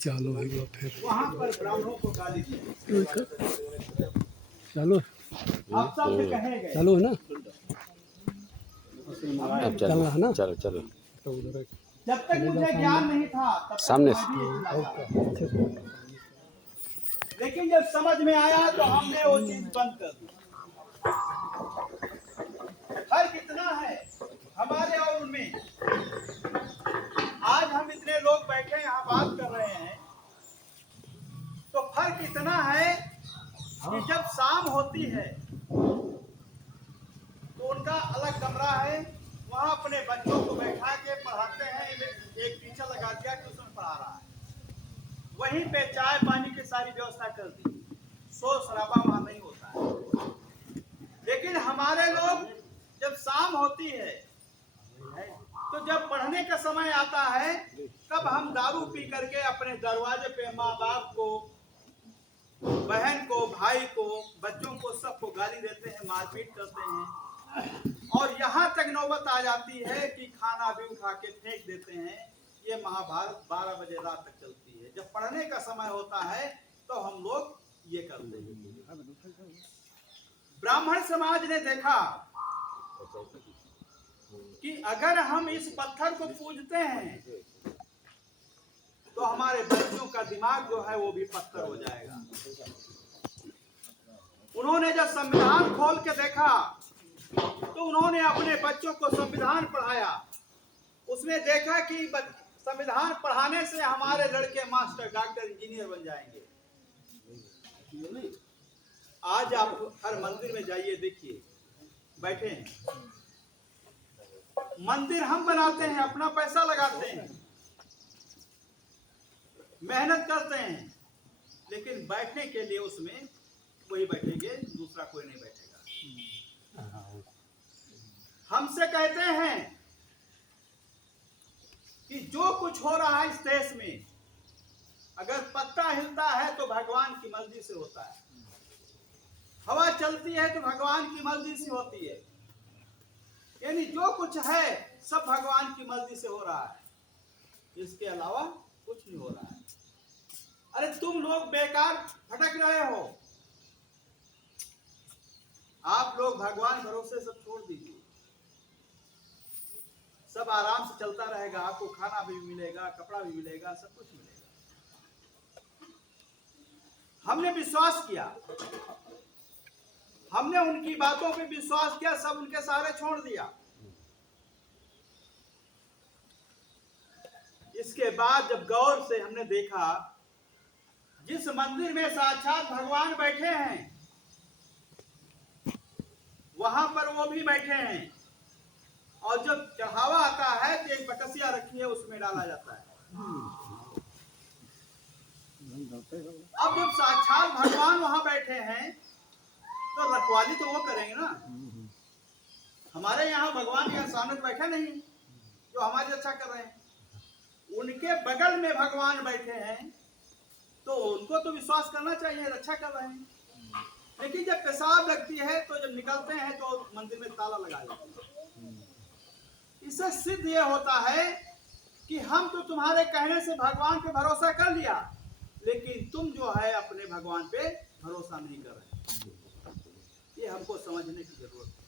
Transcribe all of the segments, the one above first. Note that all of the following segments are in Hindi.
चालू है फिर वहां पर ब्राह्मणों को गाली दी। चालू आप सब से कहे गए चालू है ना अब चल रहा है ना चलो चलो तो उधर जब तक मुझे ज्ञान नहीं था तब तक सामने मैं भी यही लाता। अच्छे से लेकिन जब समझ में आया तो हमने वो चीज बंद कर दी। फर्क इतना है हमारे और उनमें। आज हम इतने लोग बैठे यहाँ बात कर रहे हैं तो फर्क इतना है कि जब शाम होती है तो उनका अलग कमरा है, वहां अपने बच्चों को बैठा के पढ़ाते हैं। एक टीचर लगा दिया ट्यूशन पढ़ा रहा है, वहीं पे चाय पानी की सारी व्यवस्था कर दी, शोर शराबा वहां नहीं होता है। लेकिन हमारे लोग जब शाम होती है तो जब पढ़ने का समय आता है तब हम दारू पी करके अपने दरवाजे पे माँ बाप को, बहन को, भाई को, बच्चों को, सबको गाली देते हैं, मारपीट करते हैं। और यहाँ तक नौबत आ जाती है कि खाना भी उठा के फेंक देते हैं। ये महाभारत 12 बजे रात तक चलती है। जब पढ़ने का समय होता है तो हम लोग ये करते हैं। ब्राह्मण समाज ने देखा कि अगर हम इस पत्थर को पूजते हैं तो हमारे बच्चों का दिमाग जो है वो भी पत्थर हो जाएगा। उन्होंने जब संविधान खोल के देखा तो उन्होंने अपने बच्चों को संविधान पढ़ाया। उसमें देखा कि संविधान पढ़ाने से हमारे लड़के मास्टर, डॉक्टर, इंजीनियर बन जाएंगे। आज आप हर मंदिर में जाइए, देखिए बैठे हैं। मंदिर हम बनाते हैं, अपना पैसा लगाते हैं, मेहनत करते हैं, लेकिन बैठने के लिए उसमें वही बैठेंगे, दूसरा कोई नहीं बैठेगा। हमसे कहते हैं कि जो कुछ हो रहा है इस देश में, अगर पत्ता हिलता है तो भगवान की मर्जी से होता है, हवा चलती है तो भगवान की मर्जी से होती है। यानी जो कुछ है सब भगवान की मर्जी से हो रहा है, इसके अलावा कुछ नहीं हो रहा है। अरे तुम लोग बेकार भटक रहे हो, आप लोग भगवान भरोसे सब छोड़ दीजिए, सब आराम से चलता रहेगा, आपको खाना भी मिलेगा, कपड़ा भी मिलेगा, सब कुछ मिलेगा। हमने विश्वास किया, हमने उनकी बातों पे विश्वास किया, सब उनके सहारे छोड़ दिया। इसके बाद जब गौर से हमने देखा, जिस मंदिर में साक्षात भगवान बैठे हैं वहां पर वो भी बैठे हैं, और जब चढ़ावा आता है तो एक बकसिया रखी है, उसमें डाला जाता है। अब जब साक्षात भगवान वहां बैठे हैं तो रखवाली तो वो करेंगे ना। हमारे यहाँ भगवान के सामने बैठे नहीं जो हमारी रक्षा कर रहे हैं, उनके बगल में भगवान बैठे हैं तो उनको तो विश्वास करना चाहिए, रक्षा कर रहे हैं। लेकिन जब पेशाब लगती है तो जब निकलते हैं तो मंदिर में ताला लगा देते हैं। इससे सिद्ध ये होता है कि हम तो तुम्हारे कहने से भगवान पे भरोसा कर लिया, लेकिन तुम जो है अपने भगवान पे भरोसा नहीं कर रहे। ये हमको समझने की जरूरत है।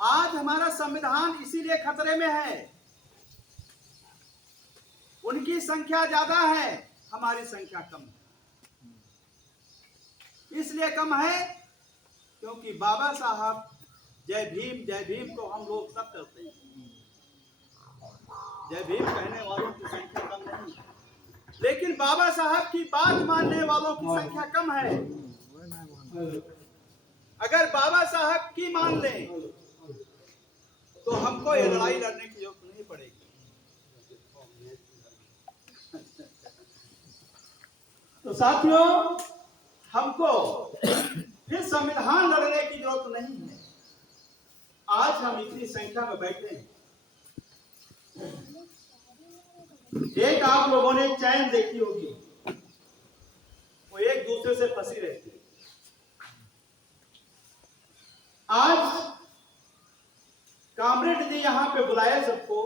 आज हमारा संविधान इसीलिए खतरे में है, उनकी संख्या ज्यादा है, हमारी संख्या कम है। इसलिए कम है क्योंकि बाबा साहब जय भीम तो हम लोग सब करते हैं। जय भीम कहने वालों की संख्या कम नहीं है, लेकिन बाबा साहब की बात मानने वालों की संख्या कम है। अगर बाबा साहब की मान लें तो हमको ये लड़ाई लड़ने की जरूरत नहीं पड़ेगी। तो साथियों, हमको फिर संविधान लड़ने की जरूरत नहीं है। आज हम इतनी संख्या में बैठे हैं। एक आप लोगों ने चैन देखी होगी, वो एक दूसरे से फंसी रहती है। आज कामरेड जी यहाँ पे बुलाया, सबको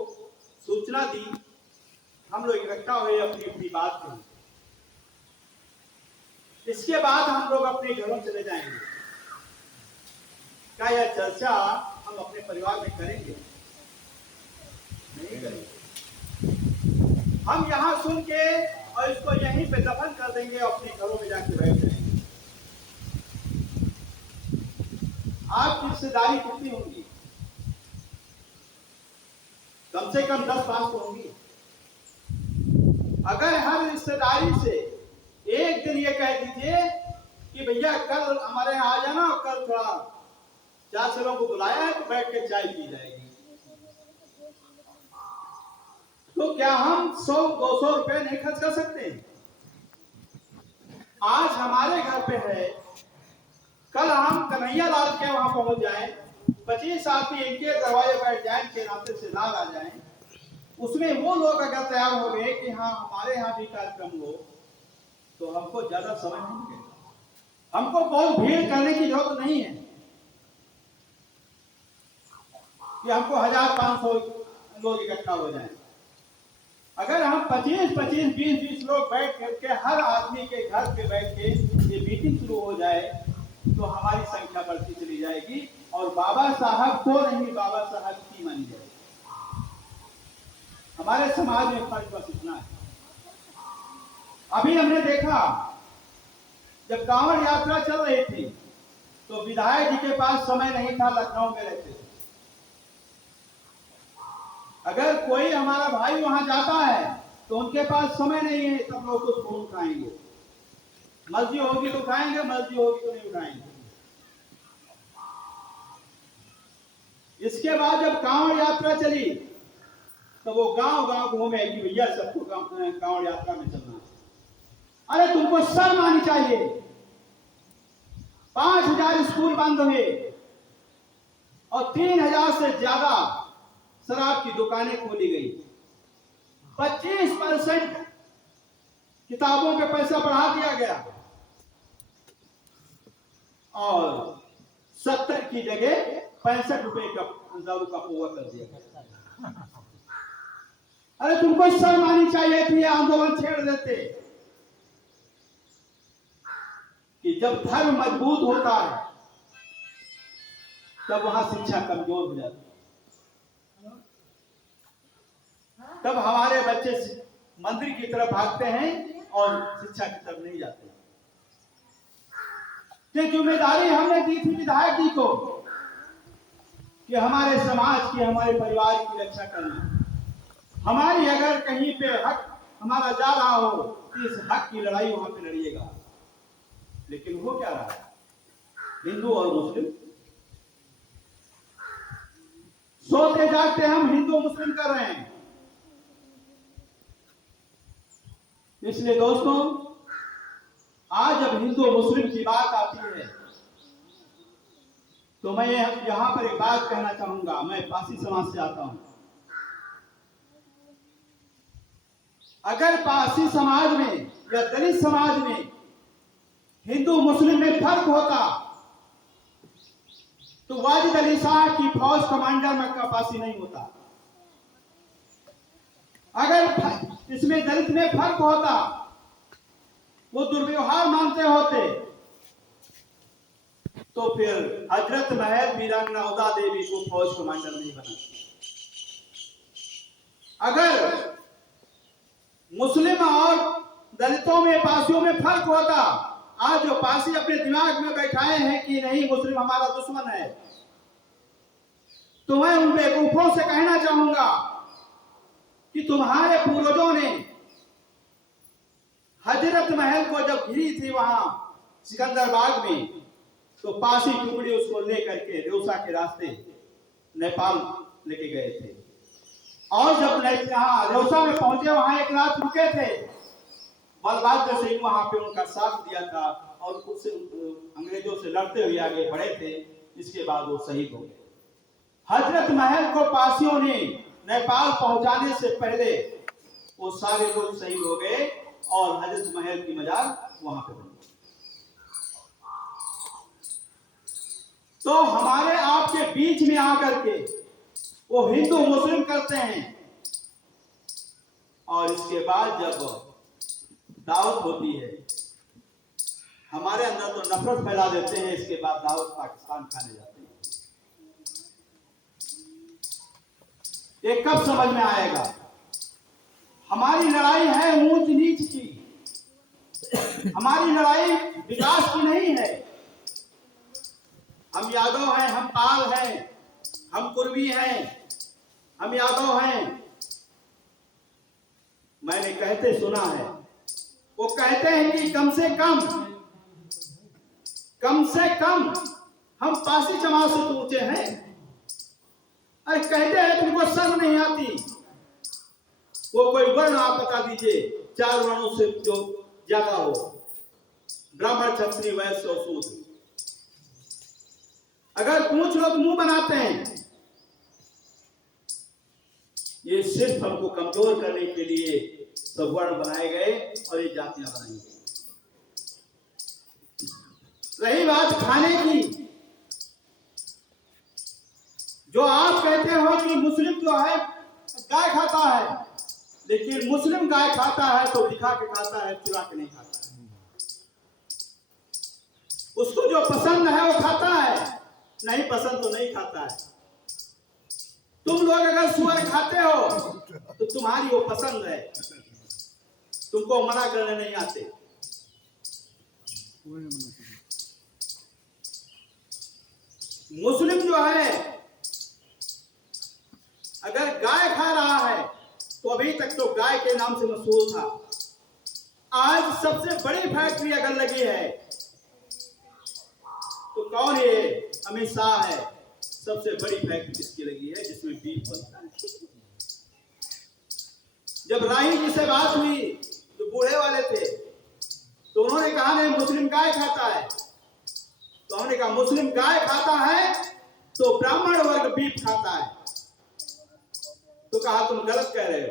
सूचना दी हम लोग इकट्ठा हुए अपनी अपनी बात करेंगे। इसके बाद हम लोग अपने घरों चले जाएंगे। क्या यह चर्चा हम अपने परिवार में करेंगे? नहीं करेंगे। हम यहाँ सुन के और इसको यहीं पे दफन कर देंगे, अपने घरों में जाके बैठ जाएंगे। आपकी रिश्तेदारी कितनी होंगी? कम से कम 10-5 तो होंगी। अगर हर रिश्तेदारी से एक दिन ये कह दीजिए कि भैया कल हमारे यहाँ आ जाना, और कल थोड़ा 4 लोगों को बुलाया है तो बैठ के चाय पी जाएगी, तो क्या हम 100-200 रुपए नहीं खर्च कर सकते? आज हमारे घर पे है, कल हम कन्हैया लाल के वहां पहुंच जाएं, 25 आदमी इनके दरवाजे बैठ जाएं, के नाते से लाल आ जाएं, उसमें वो लोग अगर तैयार हो गए कि हाँ हमारे यहाँ भी कार्यक्रम हो, तो हमको ज्यादा समय नहीं लगेगा। हमको बहुत भीड़ करने की जरूरत नहीं है कि हमको 1000-500 लोग इकट्ठा हो जाएं। अगर हम 25-25, 20-20 लोग बैठ करके हर आदमी के घर पे बैठ के ये मीटिंग शुरू हो जाए, तो हमारी संख्या बढ़ती चली जाएगी और बाबा साहब को नहीं, बाबा साहब की मानी जाएगी। हमारे समाज में फर्क बस इतना है। अभी हमने देखा जब कांवड़ यात्रा चल रही थी तो विधायक जी के पास समय नहीं था, लखनऊ में रहते थे। अगर कोई हमारा भाई वहां जाता है तो उनके पास समय नहीं है, सब लोग कुछ फोन उठाएंगे, मर्जी होगी तो उठाएंगे, मर्जी होगी तो नहीं उठाएंगे। इसके बाद जब कांवड़ यात्रा चली तो वो गांव गांव घूमे कि भैया सबको कांवड़ यात्रा में चलना है। अरे तुमको शर्म आनी चाहिए। 5000 स्कूल बंद हुए और 3000 से ज्यादा शराब की दुकानें खोली गई। 25% किताबों पे पैसा बढ़ा दिया गया और 70 की जगह 65 रुपए का दारू का पौवा कर दिया गया। अरे तुमको शर्म आनी चाहिए थी, आंदोलन छेड़ देते कि जब धर्म मजबूत होता है तब वहां शिक्षा कमजोर हो जाती है, तब हमारे बच्चे मंदिर की तरफ भागते हैं और शिक्षा की तरफ नहीं जाते। ये जिम्मेदारी हमने दी थी विधायक जी को कि हमारे समाज की, हमारे परिवार की रक्षा करना। हमारी अगर कहीं पे हक हमारा जा रहा हो तो इस हक की लड़ाई वहां पे लड़िएगा। लेकिन वो क्या रहा है, हिंदू और मुस्लिम सोते जागते हम हिंदू मुस्लिम कर रहे हैं। इसलिए दोस्तों, आज जब हिंदू मुस्लिम की बात आती है तो मैं यहां पर एक बात कहना चाहूंगा। मैं पासी समाज से आता हूं। अगर पासी समाज में या दलित समाज में हिंदू मुस्लिम में फर्क होता तो वाजिद अली शाह की फौज कमांडर मक्का पासी नहीं होता। अगर इसमें दलित में फर्क होता, वो दुर्व्यवहार मानते होते, तो फिर हजरत महल वीरांगना उदा देवी को फौज कमांडर नहीं बना। अगर मुस्लिम और दलितों में, पासियों में फर्क होता, आज जो पासी अपने दिमाग में बैठाए हैं कि नहीं मुस्लिम हमारा दुश्मन है, तो मैं उन बेवकूफों से कहना चाहूंगा कि तुम्हारे पूर्वजों ने हजरत महल को जब घिरी थी वहां सिकंदर बाग में, तो पासी टुकड़ी उसको लेकर के रेउसा के रास्ते नेपाल लेके गए थे। और जब यहाँ रेउसा में पहुंचे, वहां एक रात रुके थे। बलभद्र सिंह वहां पे उनका साथ दिया था और उससे अंग्रेजों से लड़ते हुए आगे बढ़े थे। इसके बाद वो शहीद हो गए। हजरत महल को पासियों ने नेपाल पहुंचाने से पहले वो सारे लोग शहीद हो गए और हजरत महल की मजार वहां पे बनी। तो हमारे आपके बीच में आकर के वो हिंदू मुस्लिम करते हैं और इसके बाद जब दावत होती है, हमारे अंदर तो नफरत फैला देते हैं, इसके बाद दावत पाकिस्तान खाने जाते हैं। ये कब समझ में आएगा? हमारी लड़ाई है ऊंच नीच की, हमारी लड़ाई विकास की नहीं है। हम यादव हैं, हम पाल हैं, हम कुर्मी हैं, हम यादव हैं। मैंने कहते सुना है, वो कहते हैं कि कम से कम हम पासी जमात से तो ऊंचे हैं। अरे कहते हैं तुमको शर्म नहीं आती? वो कोई वर्ण आप बता दीजिए, 4 वर्णों से जो ज्यादा हो, ब्राह्मण, क्षत्रिय, वैश्य और शूद्र। अगर पूछ लो तो मुंह बनाते हैं। ये सिर्फ हमको कमजोर करने के लिए सब वर्ण बनाए गए और ये जातियां बनाई गई। रही बात खाने की, जो आप कहते हो कि मुस्लिम जो है गाय खाता है, लेकिन मुस्लिम गाय खाता है तो दिखा के खाता है, चुरा के नहीं खाता है। उसको जो पसंद है वो खाता है, नहीं पसंद तो नहीं खाता है। तुम लोग अगर सुअर खाते हो तो तुम्हारी वो पसंद है, तुमको मना करने नहीं आते। मुस्लिम जो है अगर गाय खा रहा है तो अभी तक तो गाय के नाम से मशहूर था। आज सबसे बड़ी फैक्ट्री अगर लगी है तो कौन है? अमित शाह है। सबसे बड़ी फैक्ट्री इसकी लगी है जिसमें बीफ बनता है। जब राही जी से बात हुई, जो बूढ़े वाले थे, तो उन्होंने कहा नहीं, मुस्लिम गाय खाता है। तो हमने कहा मुस्लिम गाय खाता है तो ब्राह्मण वर्ग बीफ खाता है। तो कहा तुम गलत कह रहे हो।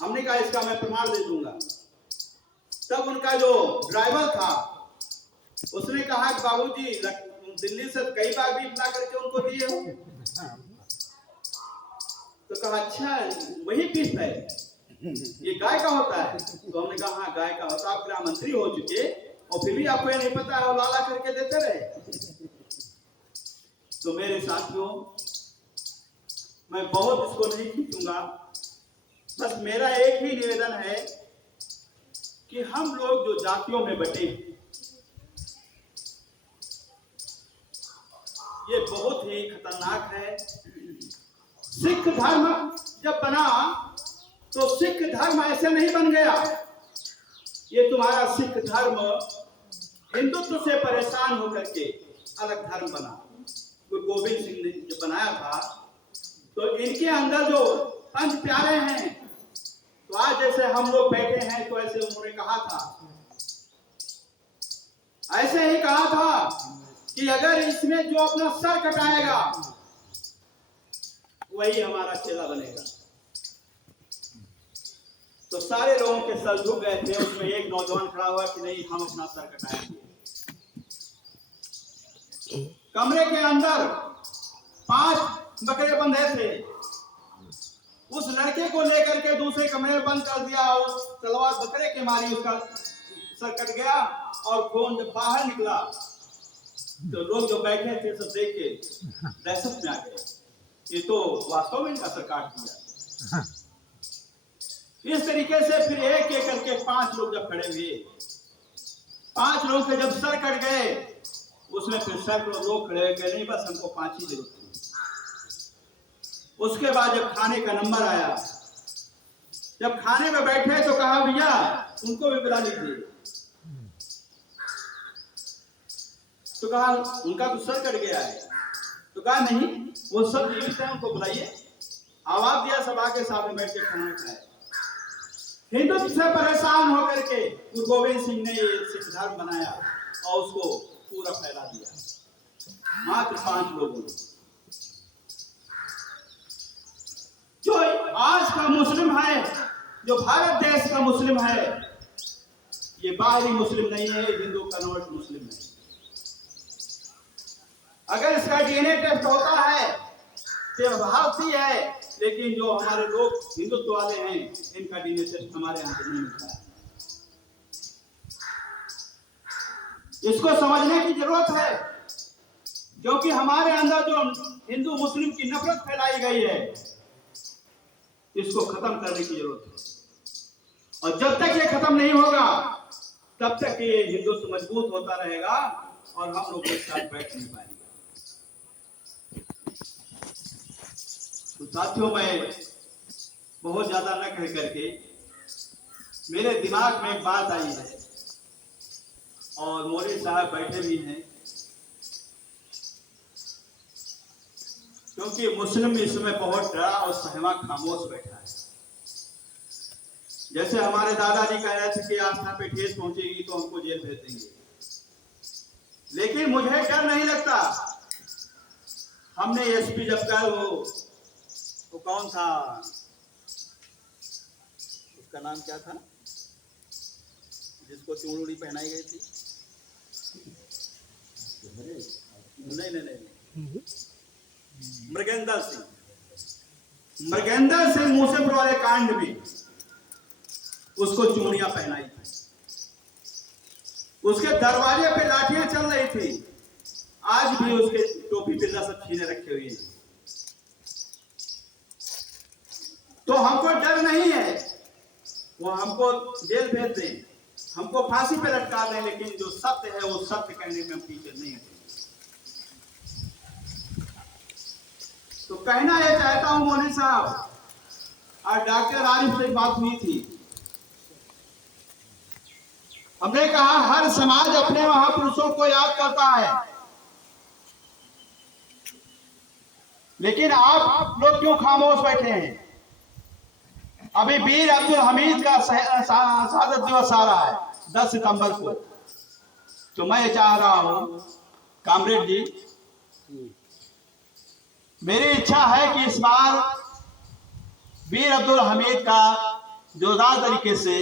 हमने कहा इसका मैं प्रमाण दे दूंगा। तब उनका जो ड्राइवर था उसने कहा कि बाबूजी दिल्ली से कई बार बीफ ला करके उनको दिए हो। तो कहा अच्छा वही बीफ है, ये गाय का होता है? तो हमने कहा हाँ गाय का होता है। आप गृह मंत्री हो चुके और फिर भी आपको ये नहीं पता है, लाला करके देते रहे। तो मेरे साथियों, मैं बहुत इसको नहीं खींचूंगा, बस मेरा एक ही निवेदन है कि हम लोग जो जातियों में बटे, ये बहुत ही खतरनाक है। सिख धर्म जब बना तो सिख धर्म ऐसे नहीं बन गया। ये तुम्हारा सिख धर्म हिंदुत्व से परेशान होकर के अलग धर्म बना। गुरु गोविंद सिंह ने जब बनाया था तो इनके अंदर जो पंच प्यारे हैं, तो आज जैसे हम लोग बैठे हैं तो ऐसे उन्होंने कहा था, ऐसे ही कहा था कि अगर इसमें जो अपना सर कटाएगा वही हमारा चेला बनेगा। तो सारे लोगों के सर झुक गए थे। उसमें एक नौजवान खड़ा हुआ कि नहीं, हम अपना सर कटाएंगे। कमरे के अंदर 5 बकरे बंधे थे। उस लड़के को लेकर के दूसरे कमरे में बंद कर दिया और तलवार बकरे के मारी उसका सर कट गया। और खून जब बाहर निकला तो लोग जो बैठे थे सब देख के दहशत में आ गए, ये तो वास्तव में इनका सर काट दिया। इस तरीके से फिर एक एक करके 5 लोग जब खड़े हुए, 5 लोग के जब सर कट गए, उसमें फिर सैकड़ों लोग खड़े हो गए, नहीं बस हमको 5 ही जरूरत थी। उसके बाद जब खाने का नंबर आया, जब खाने में बैठे तो कहा भैया उनको भी बुला लीजिए। तो कहा उनका तो सर कट गया है। तो कहा नहीं, वो सब जीवित हैं, उनको बुलाइए। आवाज दिया, सब आके साथ में बैठ के खाना खाए। हिंदुत्व से परेशान होकर के गुरु गोविंद सिंह ने ये सिख धर्म बनाया और उसको पूरा फैला दिया। मात्र 5 लोगों ने। जो आज का मुस्लिम है, जो भारत देश का मुस्लिम है, ये बाहरी मुस्लिम नहीं है, हिंदू कन्वर्ट मुस्लिम है। अगर इसका डीएनए टेस्ट होता है तो भारतीय है, लेकिन जो हमारे लोग हिंदुत्व वाले हैं इनका डीएनए टेस्ट हमारे यहाँ पे नहीं मिलता है। इसको समझने की जरूरत है, क्योंकि हमारे अंदर जो हिंदू मुस्लिम की नफरत फैलाई गई है इसको खत्म करने की जरूरत है। और जब तक ये खत्म नहीं होगा तब तक ये हिंदुत्व मजबूत होता रहेगा और हम लोग एक साथ बैठ नहीं पाएंगे। तो साथियों, मैं बहुत ज्यादा न कह करके मेरे दिमाग में एक बात आई है और मौलवी साहब बैठे भी हैं, क्योंकि मुस्लिम इस समय बहुत डरा और सहमा खामोश बैठा है। जैसे हमारे दादाजी कह रहे थे कि आस्था पे ठेस पहुंचेगी तो हमको जेल भेज देंगे, लेकिन मुझे डर नहीं लगता। हमने एसपी जब कल वो कौन था, उसका नाम क्या था जिसको चूड़ी पहनाई गई थी? नहीं, मृगेंद्र सिंह मूसेपुर वाले कांड में उसको चूड़ियां पहनाई थी, उसके दरवाजे पे लाठियां चल रही थी, आज भी उसके टोपी पिल्ला सब छीने रखे हुए हैं। तो हमको डर नहीं है, वो हमको जेल भेज दें, हमको फांसी पे लटका दें, लेकिन जो सत्य है वो सत्य कहने में हम पीछे नहीं है। तो कहना यह चाहता हूं मौलवी साहब, और डॉक्टर आरिफ से बात हुई थी, हमने कहा हर समाज अपने महापुरुषों को याद करता है, लेकिन आप लोग क्यों खामोश बैठे हैं? अभी वीर अब्दुल हमीद का शहादत दिवस आ रहा है 10 सितंबर को। तो मैं चाह रहा हूं कामरेड जी, मेरी इच्छा है कि इस बार वीर अब्दुल हमीद का जोरदार तरीके से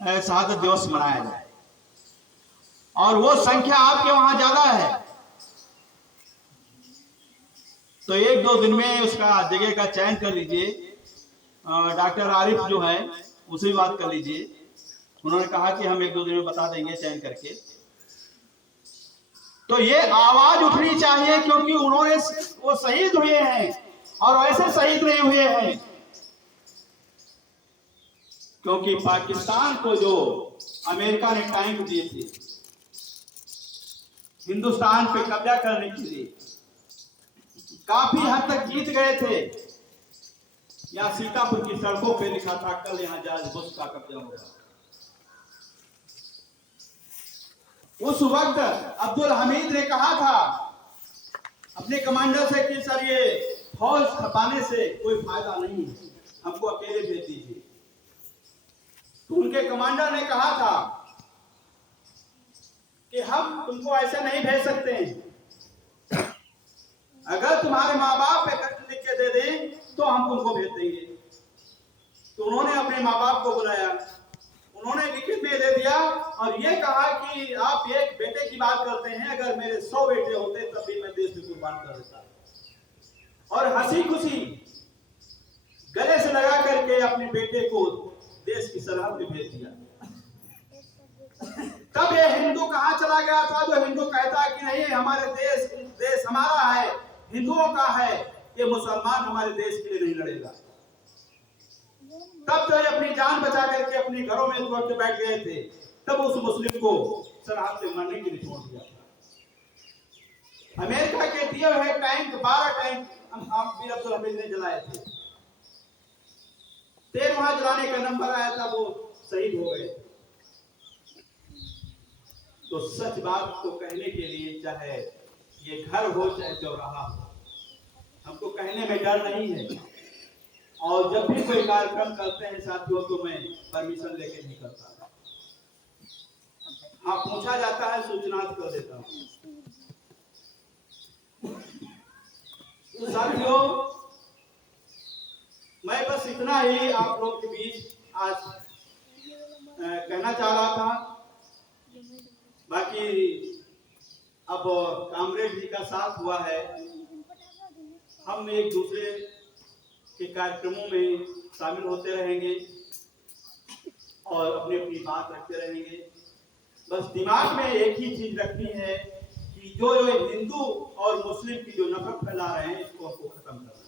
शहादत दिवस मनाया जाए, और वो संख्या आपके वहां ज्यादा है तो 1-2 दिन में उसका जगह का चयन कर लीजिए। डॉक्टर आरिफ जो है उसे भी बात कर लीजिए, उन्होंने कहा कि हम 1-2 दिन में बता देंगे चयन करके। तो ये आवाज उठनी चाहिए, क्योंकि उन्होंने वो शहीद हुए हैं और ऐसे शहीद नहीं हुए हैं क्योंकि पाकिस्तान को जो अमेरिका ने टैंक दिए थे हिंदुस्तान पे कब्जा करने के लिए, काफी हद तक जीत गए थे। या सीतापुर की सड़कों पे लिखा था कल यहां जॉर्ज बुश का कब्जा होगा। उस वक्त अब्दुल हमीद ने कहा था अपने कमांडर से कि सर ये फौज खपाने से कोई फायदा नहीं है, हमको अकेले भेज दीजिए। तो उनके कमांडर ने कहा था कि हम तुमको ऐसे नहीं भेज सकते हैं, अगर तुम्हारे माँ बाप पे खत लिख के दे दें तो हम तुमको भेज देंगे। तो उन्होंने अपने माँ बाप को बुलाया, उन्होंने लिखित में दे दिया और ये कहा कि आप एक बेटे की बात करते हैं, अगर मेरे 100 बेटे होते तब भी मैं देश में कुर्बान कर देता। और हंसी खुशी गले से लगा करके अपने बेटे को देश की सरहद पे भेज दिया। तब ये हिंदू कहाँ चला गया था जो हिंदू कहता कि नहीं हमारे देश हमारा है, हिंदुओं का है, ये मुसलमान हमारे देश के लिए नहीं लड़ेगा। तब तो ये अपनी जान बचा करके अपने घरों में लौट के बैठ गए थे, तब उस मुस्लिम को सरहद से मरने के लिए छोड़ दिया था। अमेरिका के दिए हुए टैंक 12 टैंक वीर अब्दुल हमीद ने जलाए थे, 13वां जलाने का नंबर आया था, वो शहीद हो गए। तो सच बात को कहने के लिए चाहे ये घर हो चाहे चौराहा हो, हमको कहने में डर नहीं है। और जब भी कोई कार्यक्रम करते हैं साथियों तो मैं परमिशन लेके नहीं करता, हाँ पूछा जाता है सूचना कर देता हूँ। तो साथियों मैं बस इतना ही आप लोग के बीच आज कहना चाह रहा था। बाकी अब कामरेड जी का साथ हुआ है, हम एक दूसरे के कार्यक्रमों में शामिल होते रहेंगे और अपनी अपनी बात रखते रहेंगे। बस दिमाग में एक ही चीज रखनी है कि जो हिंदू और मुस्लिम की जो नफरत फैला रहे हैं इसको हमको खत्म करना है।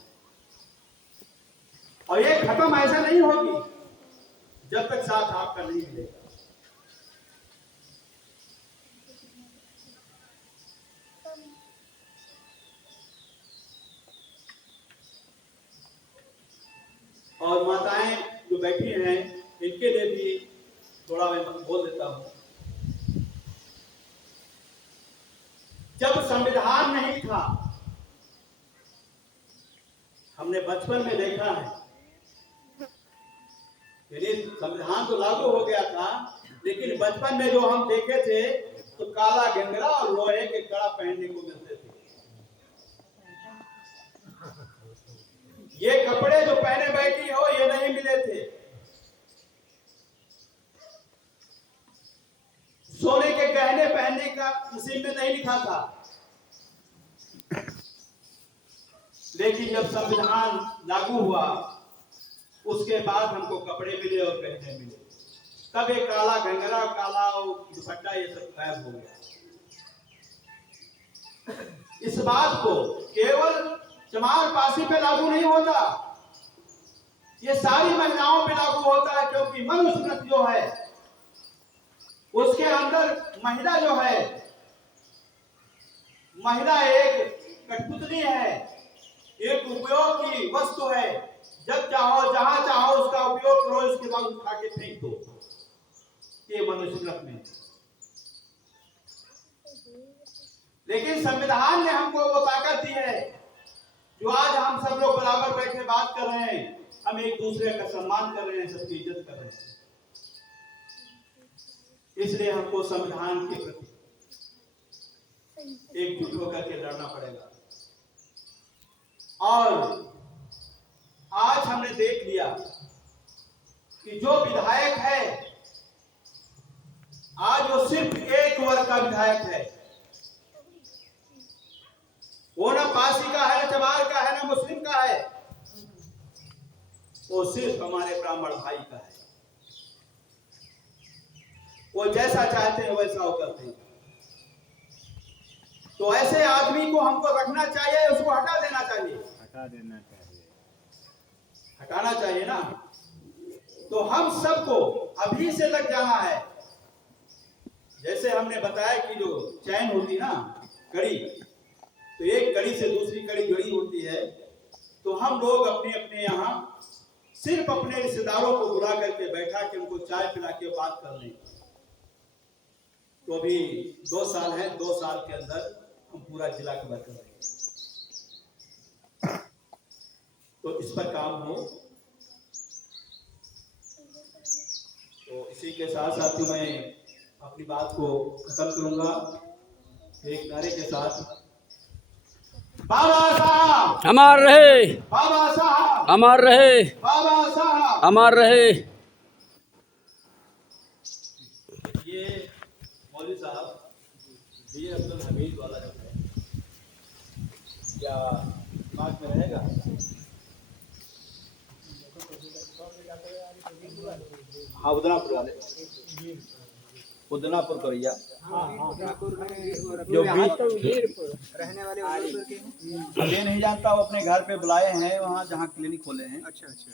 और ये खत्म ऐसा नहीं होगी जब तक साथ आपका नहीं मिलेगा। और माताएं जो बैठी हैं इनके लिए भी थोड़ा मैं बोल देता हूं। जब संविधान नहीं था, हमने बचपन में देखा है, यदि संविधान तो लागू हो गया था, लेकिन बचपन में जो हम देखे थे तो काला घंघरा और लोहे के कड़ा पहनने को मिलते थे। ये कपड़े जो पहने बैठी हो ये नहीं मिले थे। सोने के गहने पहनने का किसी में नहीं लिखा था। लेकिन जब संविधान लागू हुआ उसके बाद हमको कपड़े मिले और गहने मिले। तब ये काला घंघरा, काला दुपट्टा ये सब गायब हो गया। इस बात को केवल चमार पासी पे लागू नहीं होता, ये सारी महिलाओं पे लागू होता है, क्योंकि मनुस्मृति जो है उसके अंदर महिला जो है, महिला एक कठपुतली है, एक उपयोग की वस्तु है। जब चाहो जहां चाहो उसका उपयोग करो, इसके बाद उठा के फेंक दो। ये मनुस्मृति में। लेकिन संविधान ने हमको वो ताकत दी है जो आज हम सब लोग बराबर बैठे बात कर रहे हैं, हम एक दूसरे का सम्मान कर रहे हैं, सबकी इज्जत कर रहे हैं। इसलिए हमको संविधान के प्रति एकजुट होकर के लड़ना पड़ेगा। और आज हमने देख लिया कि जो विधायक है आज वो सिर्फ एक वर्ग का विधायक है। वो ना पासी का है, ना चमार का है, ना मुस्लिम का है, वो सिर्फ हमारे ब्राह्मण भाई का है। वो जैसा चाहते हैं वैसा वो करते हैं। तो ऐसे आदमी को हमको रखना चाहिए, उसको हटा देना चाहिए। हटाना चाहिए ना। तो हम सबको अभी से लग जाना है। जैसे हमने बताया कि जो चैन होती ना कड़ी, तो एक कड़ी से दूसरी कड़ी जुड़ी होती है। तो हम लोग अपने अपने यहाँ सिर्फ अपने रिश्तेदारों को बुला करके बैठा के उनको चाय पिला के बात कर लें। तो अभी 2 साल है, 2 साल के अंदर हम पूरा जिला कवर कर लेंगे। तो इस पर काम हो। तो इसी के साथ साथ मैं अपनी बात को खत्म करूंगा एक नारे के साथ। बाबा साहब अमर रहे, बाबा साहब अमर रहे, बाबा साहब। अमर रहे। ये मौलवी साहब ये अब्दुल हमीद वाला जो है, क्या दिमाग में रहेगा? हाँ, उदनापुर वाले, उदनापुर करिया जो रहने वाले ये नहीं जानता, वो अपने घर पे बुलाए हैं वहाँ जहाँ क्लिनिक खोले हैं। अच्छा अच्छा,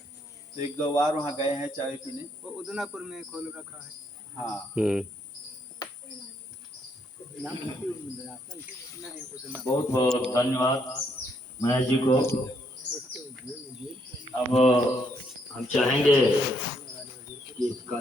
तो 1-2 बार वहाँ गए हैं चाय पीने। वो उदनापुर में खोल रखा है। हाँ, बहुत बहुत धन्यवाद महेश जी को। अब हम चाहेंगे कि इसका